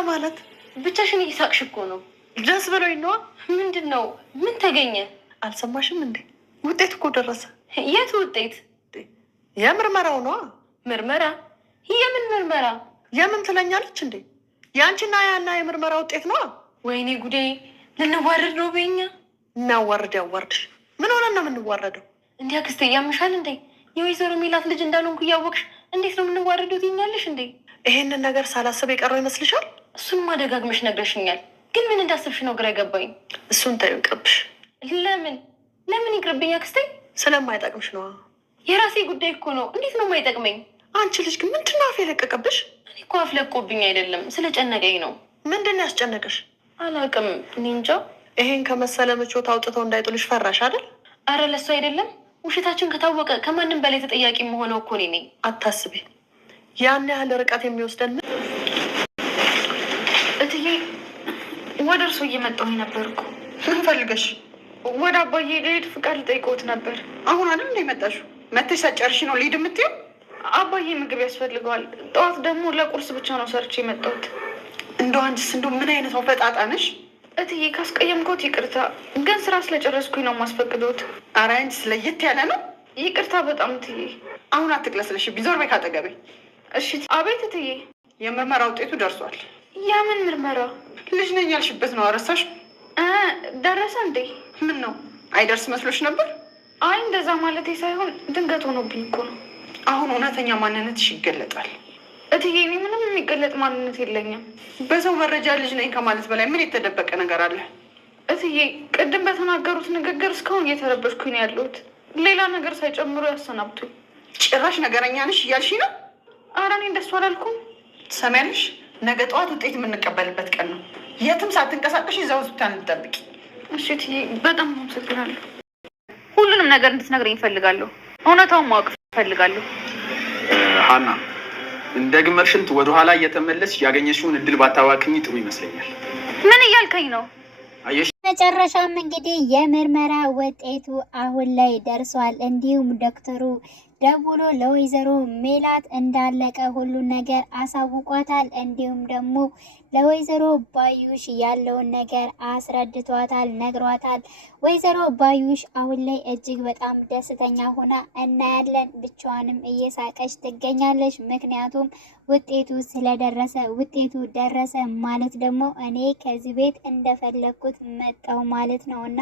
ምንድነው ማለት? ብቻሽን እየሳቅሽ እኮ ነው። ደስ ብሎኝ ነዋ። ምንድነው? ምን ተገኘ? አልሰማሽም እንዴ? ውጤት እኮ ደረሰ። የት ውጤት? የምርመራው ነዋ። ምርመራ? የምን ምርመራ? የምን ትለኛለች እንዴ? የአንቺና ያና የምርመራ ውጤት ነዋ። ወይኔ ጉዴ! ልንዋረድ ነው በኛ። እናዋርድ ያዋርድሽ። ምን ሆነን ነው የምንዋረደው? እንዲህ አክስቴ ያምሻል እንዴ? የወይዘሮ ሜላት ልጅ እንዳልሆንኩ እያወቅሽ እንዴት ነው የምንዋረደው ትይኛለሽ እንዴ? ይሄንን ነገር ሳላስብ የቀረው ይመስልሻል? እሱንማ ደጋግመሽ ነግረሽኛል፣ ግን ምን እንዳስብሽ ነው ግራ ገባኝ። እሱን ተይው ይቅርብሽ። ለምን ይቅርብኝ አክስቴ? ስለማይጠቅምሽ ነዋ። የራሴ ጉዳይ እኮ ነው። እንዴት ነው የማይጠቅመኝ? አንቺ ልጅ ግን ምንድነው አፍ የለቀቀብሽ? እኔ እኮ አፍ ለቆብኝ አይደለም፣ ስለጨነቀኝ ነው። ምንድን ነው ያስጨነቀሽ? አላውቅም፣ እኔ እንጃ። ይሄን ከመሰለ ምቾት አውጥተው እንዳይጥሉሽ ፈራሽ አይደል? አረ ለሱ አይደለም። ውሸታችን ከታወቀ ከማንም በላይ ተጠያቂ መሆነው እኮ እኔ ነኝ። አታስቢ። ያን ያህል ርቀት የሚወስደን እትዬ፣ ወደ እርሶ እየመጣሁኝ ነበር እኮ። ምን ፈልገሽ? ወደ አባዬ ልሄድ ፍቃድ ልጠይቅዎት ነበር። አሁን አይደል እንደ መጣሽው? መተሽ ሳትጨርሺ ነው ልሂድ የምትይው? አባዬ ምግብ ያስፈልገዋል። ጠዋት ደግሞ ለቁርስ ብቻ ነው ሰርቼ የመጣሁት። እንደው አንቺስ እንደው ምን አይነት ፈጣጣ ነሽ? እትዬ ካስቀየምኩት ይቅርታ፣ ግን ስራ ስለጨረስኩኝ ነው የማስፈቅደውት። ኧረ አንቺስ ለየት ያለ ነው። ይቅርታ በጣም እትዬ። አሁን አትቅለስለሽ፣ ቢዞር በይ ካጠገቤ። እሺ። አቤት እትዬ። የምርመራ ውጤቱ ደርሷል። የምን ምርመራ? ልጅ ነኝ ያልሽበት ነው። አረሳሽ? ደረሰ እንዴ? ምን ነው አይደርስ መስሎሽ ነበር? አይ እንደዛ ማለቴ ሳይሆን ድንገት ሆኖብኝ እኮ ነው። አሁን እውነተኛ ማንነትሽ ይገለጣል እትዬ። እኔ ምንም የሚገለጥ ማንነት የለኝም። በሰው መረጃ ልጅ ነኝ ከማለት በላይ ምን የተደበቀ ነገር አለ? እትዬ ቅድም በተናገሩት ንግግር እስካሁን እየተረበሽኩኝ ነው ያለሁት። ሌላ ነገር ሳይጨምሩ ያሰናብቱኝ። ጭራሽ ነገረኛ ነሽ እያልሽ ነው? ኧረ እኔ እንደሱ አላልኩም። ትሰሚያለሽ? ነገ ጠዋት ውጤት የምንቀበልበት ቀን ነው። የትም ሳትንቀሳቀሽ እዛ ሆስፒታል እንጠብቂ። እሺ እትዬ፣ በጣም አመሰግናለሁ። ሁሉንም ነገር እንድትነግረኝ እፈልጋለሁ። እውነታውን ማወቅ እፈልጋለሁ። ሀና፣ እንደ ግመል ሽንት ወደኋላ እየተመለስሽ ያገኘሽውን እድል ባታባክኝ ጥሩ ይመስለኛል። ምን እያልከኝ ነው? አየሽ፣ መጨረሻም እንግዲህ የምርመራ ውጤቱ አሁን ላይ ደርሷል። እንዲሁም ዶክተሩ ደውሎ ለወይዘሮ ሜላት እንዳለቀ ሁሉን ነገር አሳውቋታል። እንዲሁም ደግሞ ለወይዘሮ ባዩሽ ያለውን ነገር አስረድቷታል፣ ነግሯታል። ወይዘሮ ባዩሽ አሁን ላይ እጅግ በጣም ደስተኛ ሆና እናያለን። ብቻዋንም እየሳቀች ትገኛለች። ምክንያቱም ውጤቱ ስለደረሰ፣ ውጤቱ ደረሰ ማለት ደግሞ እኔ ከዚህ ቤት እንደፈለግኩት መጣው ማለት ነው እና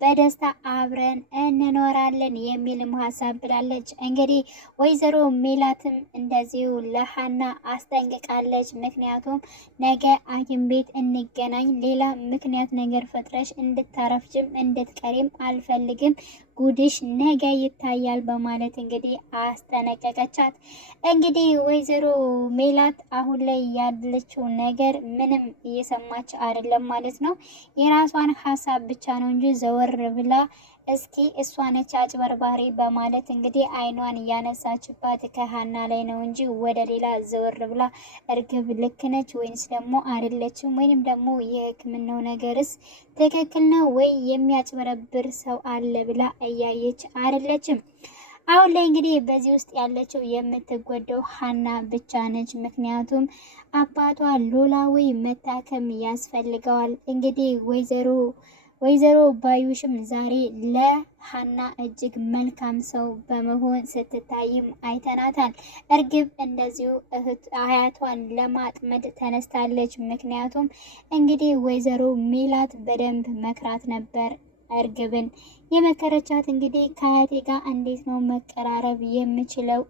በደስታ አብረን እንኖራለን የሚልም ሀሳብ ብላለች። እንግዲህ ወይዘሮ ሜላትም እንደዚሁ ለሀና አስጠንቅቃለች። ምክንያቱም ነገ ሐኪም ቤት እንገናኝ፣ ሌላ ምክንያት ነገር ፈጥረሽ እንድታረፍጅም እንድትቀሪም አልፈልግም፣ ጉድሽ ነገ ይታያል በማለት እንግዲህ አስጠነቀቀቻት። እንግዲህ ወይዘሮ ሜላት አሁን ላይ ያለችው ነገር ምንም እየሰማች አይደለም ማለት ነው። የራሷን ሀሳብ ብቻ ነው እንጂ ዘወር ብላ እስኪ እሷ ነች አጭበርባሪ በማለት እንግዲህ አይኗን እያነሳችባት ከሀና ላይ ነው እንጂ ወደ ሌላ ዘወር ብላ እርግብ ልክ ነች ወይንስ ደግሞ አይደለችም፣ ወይንም ደግሞ የሕክምናው ነገርስ ትክክል ነው ወይ የሚያጭበረብር ሰው አለ ብላ እያየች አይደለችም። አሁን ላይ እንግዲህ በዚህ ውስጥ ያለችው የምትጎደው ሀና ብቻ ነች። ምክንያቱም አባቷ ኖላዊ መታከም ያስፈልገዋል። እንግዲህ ወይዘሮ ባዩሽም ዛሬ ለሀና እጅግ መልካም ሰው በመሆን ስትታይም አይተናታል። እርግብ እንደዚሁ አያቷን ለማጥመድ ተነስታለች። ምክንያቱም እንግዲህ ወይዘሮ ሜላት በደንብ መክራት ነበር እርግብን የመከረቻት። እንግዲህ ከአያቴ ጋር እንዴት ነው መቀራረብ የምችለው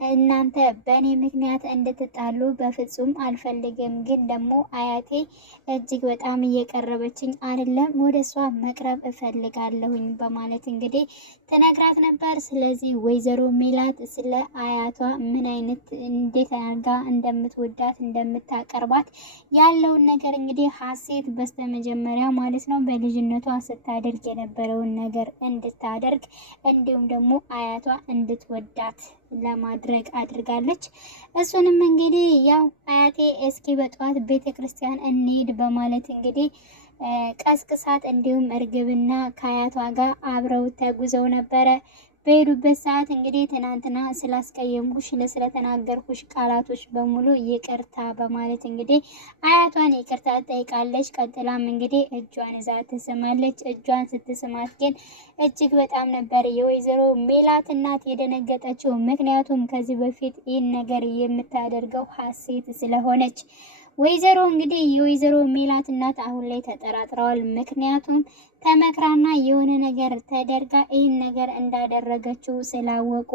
እናንተ በእኔ ምክንያት እንድትጣሉ በፍጹም አልፈልግም፣ ግን ደግሞ አያቴ እጅግ በጣም እየቀረበችኝ አይደለም፣ ወደ እሷ መቅረብ እፈልጋለሁኝ በማለት እንግዲህ ትነግራት ነበር። ስለዚህ ወይዘሮ ሜላት ስለ አያቷ ምን አይነት እንዴት አድርጋ እንደምትወዳት እንደምታቀርባት ያለውን ነገር እንግዲህ ሀሴት በስተመጀመሪያ ማለት ነው በልጅነቷ ስታደርግ የነበረውን ነገር እንድታደርግ እንዲሁም ደግሞ አያቷ እንድትወዳት ለማድረግ አድርጋለች። እሱንም እንግዲህ ያው አያቴ እስኪ በጠዋት ቤተ ክርስቲያን እንሂድ በማለት እንግዲህ ቀስቅሳት እንዲሁም እርግብና ከአያቷ ጋር አብረው ተጉዘው ነበረ። በሄዱበት ሰዓት እንግዲህ ትናንትና ስላስቀየምኩሽ ስለተናገርኩሽ ቃላቶች በሙሉ ይቅርታ በማለት እንግዲህ አያቷን ይቅርታ ጠይቃለች። ቀጥላም እንግዲህ እጇን ይዛ ትስማለች። እጇን ስትስማት ግን እጅግ በጣም ነበር የወይዘሮ ሜላት እናት የደነገጠችው። ምክንያቱም ከዚህ በፊት ይህን ነገር የምታደርገው ሀሴት ስለሆነች ወይዘሮ እንግዲህ የወይዘሮ ሜላት እናት አሁን ላይ ተጠራጥረዋል። ምክንያቱም ተመክራና የሆነ ነገር ተደርጋ ይህን ነገር እንዳደረገችው ስላወቁ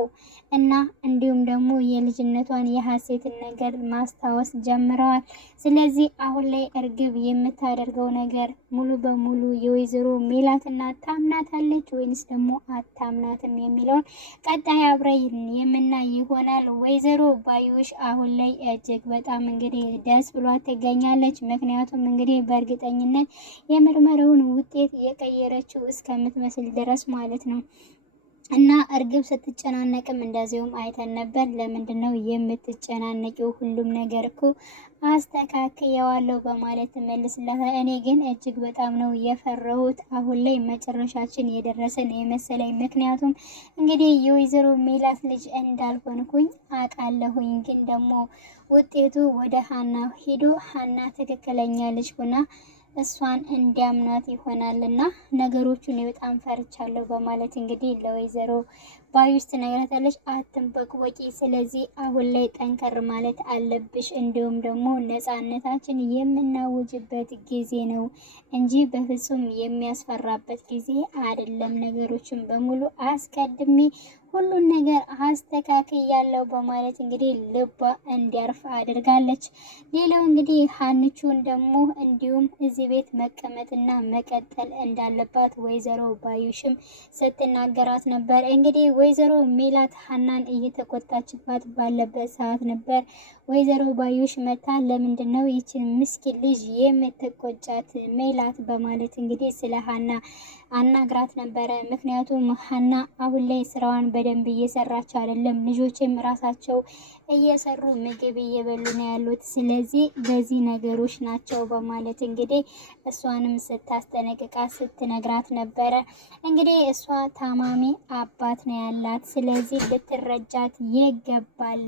እና እንዲሁም ደግሞ የልጅነቷን የሀሴትን ነገር ማስታወስ ጀምረዋል። ስለዚህ አሁን ላይ እርግብ የምታደርገው ነገር ሙሉ በሙሉ የወይዘሮ ሜላት እናት ታምናታለች ወይንስ ደግሞ አታምናትም የሚለውን ቀጣይ አብረን የምናይ ይሆናል። ወይዘሮ ባዩሽ አሁን ላይ እጅግ በጣም እንግዲህ ደስ ብሏት ትገኛለች። ምክንያቱም እንግዲህ በእርግጠኝነት የምርመራውን ውጤት የቀየረችው እስከምትመስል ድረስ ማለት ነው። እና እርግብ ስትጨናነቅም እንደዚሁም አይተን ነበር። ለምንድን ነው የምትጨናነቂው? ሁሉም ነገር እኮ አስተካክየዋለሁ በማለት ትመልስላታለች። እኔ ግን እጅግ በጣም ነው የፈራሁት። አሁን ላይ መጨረሻችን የደረሰን የመሰለኝ። ምክንያቱም እንግዲህ የወይዘሮ ሜላት ልጅ እንዳልሆንኩኝ አውቃለሁኝ። ግን ደግሞ ውጤቱ ወደ ሀና ሂዶ ሀና ትክክለኛ ልጅ ሆና እሷን እንዲያምናት ይሆናልና ነገሮቹን በጣም ፈርቻለሁ በማለት እንግዲህ ለወይዘሮ ባዩሽ ትነግራታለች። አትንበቅበቂ፣ ስለዚህ አሁን ላይ ጠንከር ማለት አለብሽ። እንዲሁም ደግሞ ነፃነታችን የምናውጅበት ጊዜ ነው እንጂ በፍጹም የሚያስፈራበት ጊዜ አይደለም። ነገሮችን በሙሉ አስቀድሜ ሁሉን ነገር አስተካክያለሁ በማለት እንግዲህ ልቧ እንዲያርፍ አድርጋለች። ሌላው እንግዲህ ሀንቹን ደግሞ እንዲሁም እዚህ ቤት መቀመጥና መቀጠል እንዳለባት ወይዘሮ ባዩሽም ስትናገራት ነበር። እንግዲህ ወይዘሮ ሜላት ሀናን እየተቆጣችባት ባለበት ሰዓት ነበር ወይዘሮ ባዩሽ መታ ለምንድን ነው ይችን ምስኪን ልጅ የምትቆጫት ሜላት በማለት እንግዲህ ስለ ሀና አናግራት ነበረ። ምክንያቱም ሀና አሁን ላይ ስራዋን በደንብ እየሰራች አይደለም፣ ልጆችም ራሳቸው እየሰሩ ምግብ እየበሉ ነው ያሉት። ስለዚህ በዚህ ነገሮች ናቸው በማለት እንግዲህ እሷንም ስታስጠነቅቃት ስትነግራት ነበረ። እንግዲህ እሷ ታማሚ አባት ነው ያላት፣ ስለዚህ ልትረጃት ይገባል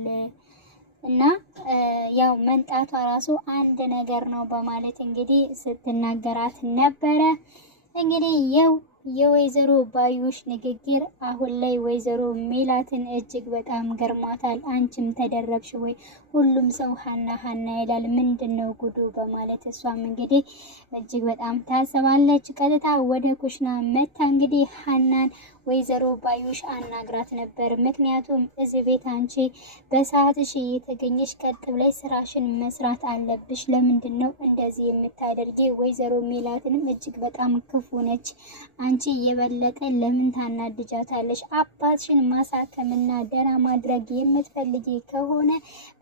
እና ያው መንጣቷ ራሱ አንድ ነገር ነው በማለት እንግዲህ ስትናገራት ነበረ። እንግዲህ የወይዘሮ ባዩሽ ንግግር አሁን ላይ ወይዘሮ ሜላትን እጅግ በጣም ገርሟታል። አንቺም ተደረብሽ ወይ? ሁሉም ሰው ሀና ሀና ይላል፣ ምንድነው ጉዱ? በማለት እሷም እንግዲህ እጅግ በጣም ታሰባለች። ቀጥታ ወደ ኩሽና መታ እንግዲህ ሀናን ወይዘሮ ባዩሽ አናግራት ነበር። ምክንያቱም እዚህ ቤት አንቺ በሰዓትሽ እየተገኘሽ ቀጥ ብላይ ስራሽን መስራት አለብሽ። ለምንድን ነው እንደዚህ የምታደርጊ? ወይዘሮ ሜላትንም እጅግ በጣም ክፉ ነች። አንቺ የበለጠ ለምን ታናድጃታለሽ? አባትሽን ማሳከምና ደህና ማድረግ የምትፈልጊ ከሆነ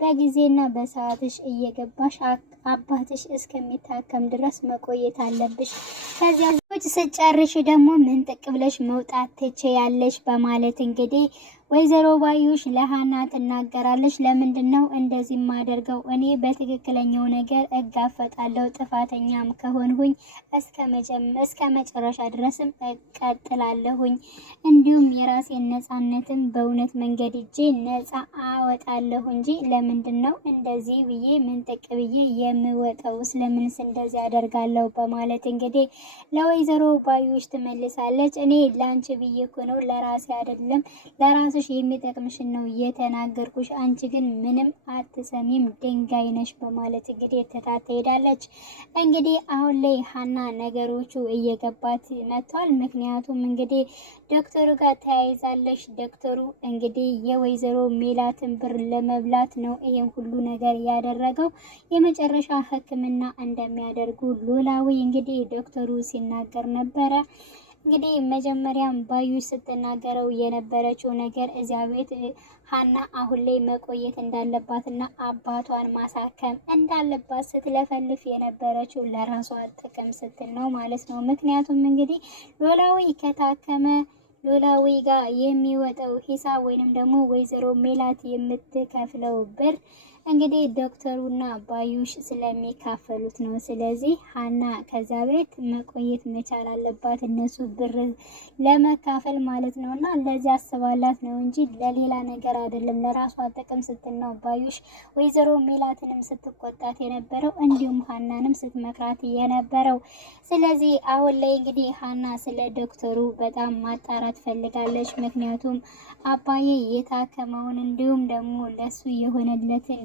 በጊዜና በሰዓትሽ እየገባሽ አባትሽ እስከሚታከም ድረስ መቆየት አለብሽ። ከዚያ ስጨርሽ ደግሞ ምን ጥቅ ብለሽ መውጣት ትችያለሽ በማለት እንግዲህ ወይዘሮ ባዩሽ ለሀና ትናገራለች። ለምንድን ነው እንደዚህ ማደርገው? እኔ በትክክለኛው ነገር እጋፈጣለሁ። ጥፋተኛም ከሆንሁኝ እስከ መጨረሻ ድረስም እቀጥላለሁኝ። እንዲሁም የራሴን ነፃነትም በእውነት መንገድ እጄ ነፃ አወጣለሁ እንጂ ለምንድን ነው እንደዚህ ብዬ ምንጥቅ ብዬ የምወጣው? ስለምንስ እንደዚህ አደርጋለሁ? በማለት እንግዲህ ለወይዘሮ ባዩሽ ትመልሳለች። እኔ ላንቺ ብዬ እኮ ነው፣ ለራሴ አይደለም፣ ለራስሽ የሚጠቅምሽን ነው የተናገርኩሽ። አንቺ ግን ምንም አትሰሚም፣ ድንጋይ ነሽ በማለት እንግዲህ ትታት ትሄዳለች። እንግዲህ አሁን ላይ ሀና ነገሮቹ እየገባት መጥቷል። ምክንያቱም እንግዲህ ዶክተሩ ጋር ተያይዛለች። ዶክተሩ እንግዲህ የወይዘሮ ሜላትን ብር ለመብላት ነው ይሄን ሁሉ ነገር ያደረገው። የመጨረሻ ሕክምና እንደሚያደርጉ ኖላዊ እንግዲህ ዶክተሩ ሲናገር ነበረ። እንግዲህ መጀመሪያም ባዩሽ ስትናገረው የነበረችው ነገር እዚያ ቤት ሀና አሁን ላይ መቆየት እንዳለባትና አባቷን ማሳከም እንዳለባት ስትለፈልፍ የነበረችው ለራሷ ጥቅም ስትል ነው ማለት ነው። ምክንያቱም እንግዲህ ኖላዊ ከታከመ ኖላዊ ጋር የሚወጣው ሂሳብ ወይንም ደግሞ ወይዘሮ ሜላት የምትከፍለው ብር እንግዲህ ዶክተሩና ባዩሽ ስለሚካፈሉት ነው። ስለዚህ ሀና ከዛ ቤት መቆየት መቻል አለባት፣ እነሱ ብር ለመካፈል ማለት ነው። እና ለዚህ አስባላት ነው እንጂ ለሌላ ነገር አይደለም። ለራሷ ጥቅም ስትል ነው ባዩሽ ወይዘሮ ሜላትንም ስትቆጣት የነበረው እንዲሁም ሀናንም ስትመክራት የነበረው። ስለዚህ አሁን ላይ እንግዲህ ሀና ስለ ዶክተሩ በጣም ማጣራት ፈልጋለች። ምክንያቱም አባዬ የታከመውን እንዲሁም ደግሞ ለሱ የሆነለትን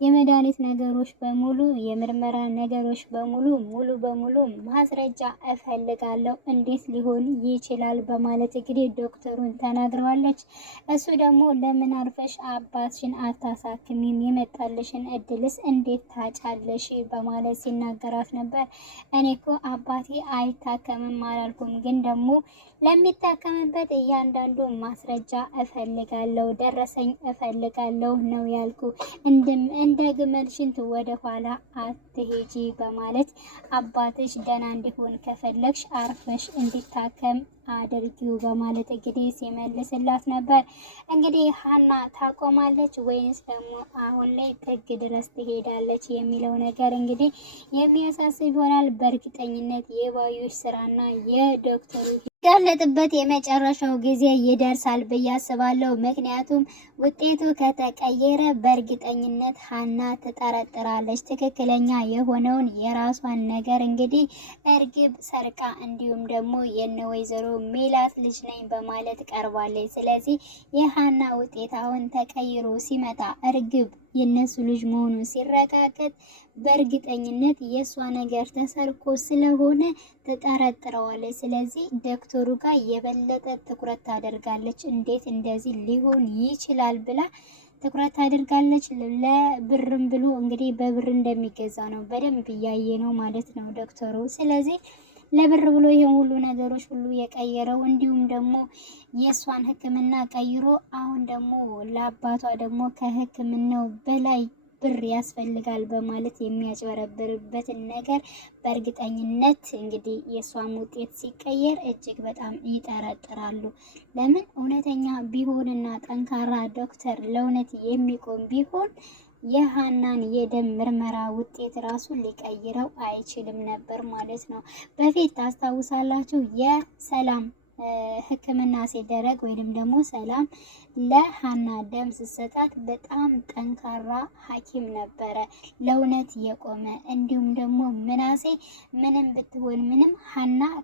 የመድኃኒት ነገሮች በሙሉ የምርመራ ነገሮች በሙሉ ሙሉ በሙሉ ማስረጃ እፈልጋለሁ፣ እንዴት ሊሆን ይችላል በማለት እንግዲህ ዶክተሩን ተናግረዋለች። እሱ ደግሞ ለምን አርፈሽ አባትሽን አታሳክሚም? የመጣልሽን እድልስ እንዴት ታጫለሽ? በማለት ሲናገራት ነበር። እኔ እኮ አባቴ አይታከምም አላልኩም፣ ግን ደግሞ ለሚታከምበት እያንዳንዱ ማስረጃ እፈልጋለሁ፣ ደረሰኝ እፈልጋለሁ ነው ያልኩ። እንደ ግመል ሽንት ወደ ኋላ አትሄጂ በማለት አባትሽ ደህና እንዲሆን ከፈለግሽ አርፈሽ እንዲታከም አድርጊው በማለት እንግዲህ ሲመልስላት ነበር። እንግዲህ ሀና ታቆማለች ወይንስ ደግሞ አሁን ላይ ጥግ ድረስ ትሄዳለች የሚለው ነገር እንግዲህ የሚያሳስብ ይሆናል። በእርግጠኝነት የባዩሽ ስራና የዶክተሩ ያለጥበት የመጨረሻው ጊዜ ይደርሳል ብዬ አስባለሁ። ምክንያቱም ውጤቱ ከተቀየረ በእርግጠኝነት ሀና ትጠረጥራለች። ትክክለኛ የሆነውን የራሷን ነገር እንግዲህ እርግብ ሰርቃ እንዲሁም ደግሞ የነ ወይዘሮ ሜላት ልጅ ነኝ በማለት ቀርባለች። ስለዚህ የሀና ውጤት አሁን ተቀይሮ ሲመጣ እርግብ የነሱ ልጅ መሆኑ ሲረጋገጥ በእርግጠኝነት የሷ ነገር ተሰርቆ ስለሆነ ተጠረጥረዋለች። ስለዚህ ዶክተሩ ጋር የበለጠ ትኩረት ታደርጋለች። እንዴት እንደዚህ ሊሆን ይችላል ብላ ትኩረት ታደርጋለች። ለብርም ብሎ እንግዲህ በብር እንደሚገዛ ነው በደንብ እያየ ነው ማለት ነው ዶክተሩ። ስለዚህ ለብር ብሎ ይሄን ሁሉ ነገሮች ሁሉ የቀየረው እንዲሁም ደግሞ የሷን ሕክምና ቀይሮ አሁን ደግሞ ለአባቷ ደግሞ ከሕክምናው በላይ ብር ያስፈልጋል በማለት የሚያጭበረብርበትን ነገር በእርግጠኝነት እንግዲህ የሷም ውጤት ሲቀየር እጅግ በጣም ይጠረጥራሉ። ለምን እውነተኛ ቢሆንና ጠንካራ ዶክተር ለእውነት የሚቆም ቢሆን የሀናን የደም ምርመራ ውጤት ራሱ ሊቀይረው አይችልም ነበር ማለት ነው። በፊት ታስታውሳላችሁ የሰላም ሕክምና ሲደረግ ወይንም ደግሞ ሰላም ለሀና ደም ስትሰጣት በጣም ጠንካራ ሐኪም ነበረ፣ ለእውነት የቆመ እንዲሁም ደግሞ ምናሴ ምንም ብትሆን ምንም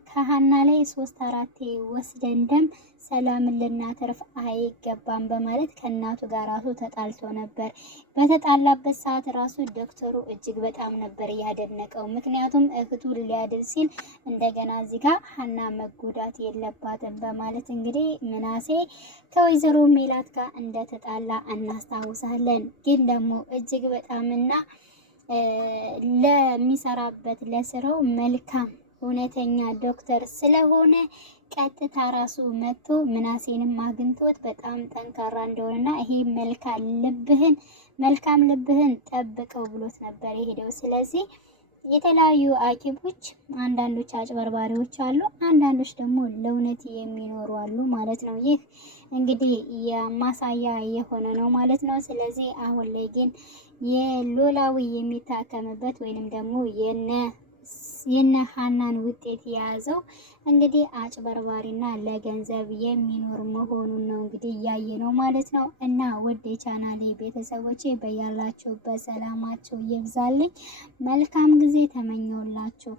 ከሀና ላይ 3-4 ወስደን ደም ሰላምን ልናተርፍ አይገባም በማለት ከእናቱ ጋር ራሱ ተጣልቶ ነበር። በተጣላበት ሰዓት ራሱ ዶክተሩ እጅግ በጣም ነበር ያደነቀው። ምክንያቱም እህቱን ሊያድን ሲል እንደገና እዚህ ጋር ሀና መጎዳት የለባትም በማለት እንግዲህ ምናሴ ከወይዘሮ ሜላት ጋር እንደተጣላ እናስታውሳለን። ግን ደግሞ እጅግ በጣምና ለሚሰራበት ለስራው መልካም እውነተኛ ዶክተር ስለሆነ ቀጥታ ራሱ መጥቶ ምናሴንም አግኝቶት በጣም ጠንካራ እንደሆነና ይሄ መልካም ልብህን ጠብቀው ብሎት ነበር የሄደው። ስለዚህ የተለያዩ ሐኪሞች አንዳንዶች አጭበርባሪዎች አሉ፣ አንዳንዶች ደግሞ ለእውነት የሚኖሩ አሉ ማለት ነው። ይህ እንግዲህ የማሳያ የሆነ ነው ማለት ነው። ስለዚህ አሁን ላይ ግን የኖላዊ የሚታከምበት ወይንም ደግሞ የነ ሀናን ውጤት የያዘው እንግዲህ አጭበርባሪና ለገንዘብ የሚኖር መሆኑን ነው እንግዲህ እያየ ነው ማለት ነው። እና ውድ የቻናሌ ቤተሰቦቼ በያላችሁበት ሰላማችሁ ይብዛልኝ። መልካም ጊዜ ተመኘውላችሁ።